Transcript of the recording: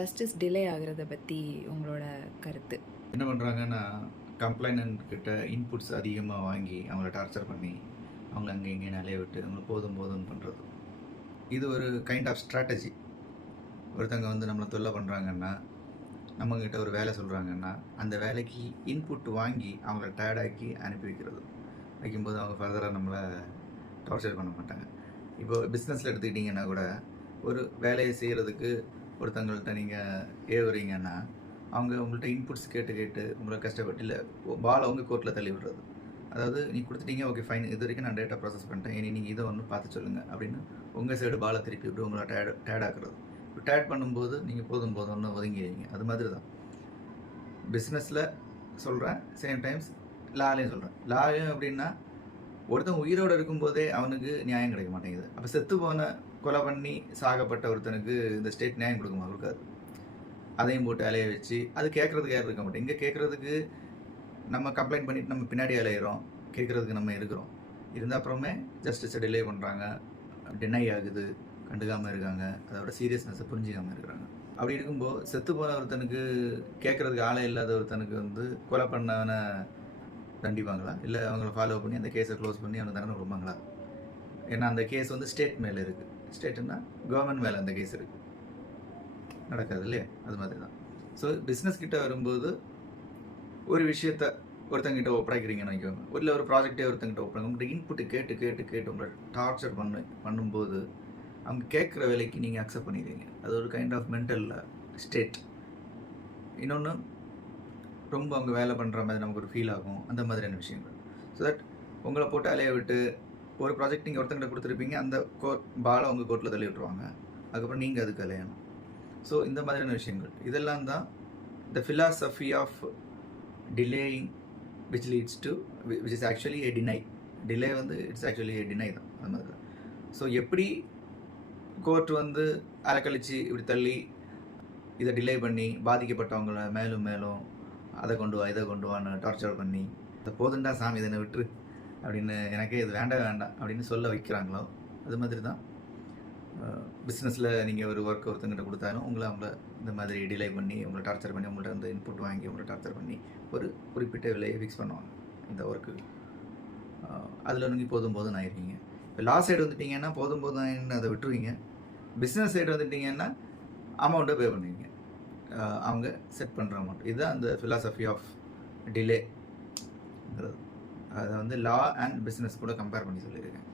Justice delay ஆகிறத பற்றி உங்களோட கருத்து? என்ன பண்ணுறாங்கன்னா, கம்ப்ளைனன்ட் கிட்ட இன்புட்ஸ் அதிகமாக வாங்கி அவங்கள டார்ச்சர் பண்ணி அவங்கள அங்கே இங்கேயும் அலைய விட்டு அவங்கள போதும் போதும்னு பண்ணுறது. இது ஒரு கைண்ட் ஆஃப் ஸ்ட்ராட்டஜி. ஒருத்தங்க வந்து நம்மளை தொல்லை பண்ணுறாங்கன்னா, நம்மக்கிட்ட ஒரு வேலை சொல்கிறாங்கன்னா, அந்த வேலைக்கு இன்புட் வாங்கி அவங்கள டயர்டாக்கி அனுப்பி வைக்கிறது. வைக்கும்போது அவங்க ஃபர்தராக நம்மளை டார்ச்சர் பண்ண மாட்டாங்க. இப்போ பிஸ்னஸில் எடுத்துக்கிட்டிங்கன்னா கூட, ஒரு வேலையை செய்கிறதுக்கு ஒருத்தங்கள்ட்ட நீங்கள் ஏவுறீங்கன்னா, அவங்க உங்கள்கிட்ட இன்புட்ஸ் கேட்டு கேட்டு உங்களை கஷ்டப்பட்டு இல்லை பால் அவங்க கோர்ட்டில் தள்ளி விடுறது. அதாவது நீ கொடுத்துட்டீங்க, ஓகே ஃபைன், இது வரைக்கும் நான் டேட்டா ப்ராசஸ் பண்ணிட்டேன், இனி நீங்கள் இதை ஒன்று பார்த்து சொல்லுங்கள் அப்படின்னு உங்கள் சைடு பாலை திருப்பி விட்டு உங்களை டேடாக்குறது. இப்போ டேட் பண்ணும்போது நீங்கள் போதும் போதும்னு ஒதுங்கிடுவீங்க. அது மாதிரி தான் பிஸ்னஸில் சொல்கிறேன், சேம் டைம்ஸ் லாலையும் சொல்கிறேன். லாலையும் அப்படின்னா ஒருத்தன் உயிரோடு இருக்கும்போதே அவனுக்கு நியாயம் கிடைக்க மாட்டேங்குது. அப்போ செத்து போன கொலை பண்ணி சாகப்பட்ட ஒருத்தனுக்கு இந்த ஸ்டேட் நியாயம் கொடுக்குமா? கொடுக்காது. அதையும் போட்டு அலைய வச்சு அது கேட்குறதுக்கு யாரும் இருக்க மாட்டேன். இங்கே கேட்குறதுக்கு நம்ம கம்ப்ளைண்ட் பண்ணிவிட்டு நம்ம பின்னாடி அலையிறோம், கேட்குறதுக்கு நம்ம இருக்கிறோம். இருந்த அப்புறமே ஜஸ்டிஸை டிலே பண்ணுறாங்க, டினை ஆகுது, கண்டுக்காமல் இருக்காங்க, அதோட சீரியஸ்னஸை புரிஞ்சிக்காமல் இருக்கிறாங்க. அப்படி இருக்கும்போது செத்து போன ஒருத்தனுக்கு கேட்குறதுக்கு ஆளே இல்லாத ஒருத்தனுக்கு வந்து கொலை பண்ணவனை தண்டிப்பாங்களா? இல்லை அவங்கள ஃபாலோ பண்ணி அந்த கேஸை க்ளோஸ் பண்ணி அவனை தண்டனை கொடுப்பாங்களா? ஏன்னா அந்த கேஸ் வந்து ஸ்டேட் மேலே இருக்குது. ஸ்டேட்டுன்னா கவர்மெண்ட் மேலே அந்த கேஸ் இருக்குது. நடக்காது இல்லையா? அது மாதிரி தான். ஸோ பிஸ்னஸ் கிட்ட வரும்போது ஒரு விஷயத்த ஒருத்தங்கிட்ட ஒப்படைக்கிறீங்கன்னு வைக்கோங்க, இல்லை ஒரு ப்ராஜெக்டே ஒருத்தங்கிட்ட ஒப்படைங்க, உங்கள்கிட்ட இன்புட்டு கேட்டு கேட்டு கேட்டு உங்களை டார்ச்சர் பண்ணும்போது அவங்க கேட்குற வேலைக்கு நீங்கள் அக்செப்ட் பண்ணிடுவீங்க. அது ஒரு கைண்ட் ஆஃப் மென்டல் ஸ்டேட். இன்னொன்று, ரொம்ப அவங்க வேலை பண்ணுற மாதிரி நமக்கு ஒரு ஃபீல் ஆகும், அந்த மாதிரியான விஷயங்கள். ஸோ தட் உங்களை போட்டு அலைய விட்டு ஒரு ப்ராஜெக்ட் நீங்கள் ஒருத்தங்கிட்ட கொடுத்துருப்பீங்க, அந்த பாலை அவங்க கோர்ட்டில் தள்ளி விட்டுருவாங்க, அதுக்கப்புறம் நீங்கள் அதுக்கு அலையணும். ஸோ இந்த மாதிரியான விஷயங்கள் இதெல்லாம் தான் the philosophy of delaying which leads to which is actually a deny. Delay வந்து இட்ஸ் ஆக்சுவலி a deny தான். அது மாதிரி தான். ஸோ எப்படி கோர்ட் வந்து அலக்கழிச்சு இப்படி தள்ளி இதை டிலே பண்ணி பாதிக்கப்பட்டவங்கள மேலும் மேலும் அதை கொண்டு வா இதை கொண்டு வான்னு டார்ச்சர் பண்ணி இதை போதுண்டா சாமி இதனை விட்டுரு அப்படின்னு, எனக்கே இது வேண்டாம் அப்படின்னு சொல்ல வைக்கிறாங்களோ, அது மாதிரி தான் பிஸ்னஸில் நீங்கள் ஒரு ஒர்க் ஒருத்தங்கிட்ட கொடுத்தாலும் அவங்கள இந்த மாதிரி டிலே பண்ணி உங்களை டார்ச்சர் பண்ணி உங்கள்கிட்ட அந்த இன்புட் வாங்கி உங்களை டார்ச்சர் பண்ணி ஒரு குறிப்பிட்ட விலையை ஃபிக்ஸ் பண்ணுவாங்க இந்த ஒர்க்கு. அதில் நீங்கள் போதும் போதும் ஆயிருக்கீங்க. இப்போ லா சைடு வந்துட்டிங்கன்னா போதும் போதும் அதை விட்டுருவீங்க. பிஸ்னஸ் சைடு வந்துட்டிங்கன்னா அமௌண்ட்டை பே பண்ணுவீங்க, அவங்க செட் பண்ணுற அமௌண்ட். இதுதான் அந்த philosophy ஆஃப் டிலேங்கிறது. அதை வந்து லா அண்ட் பிஸ்னஸ் கூட கம்பேர் பண்ணி சொல்லியிருக்கேன்.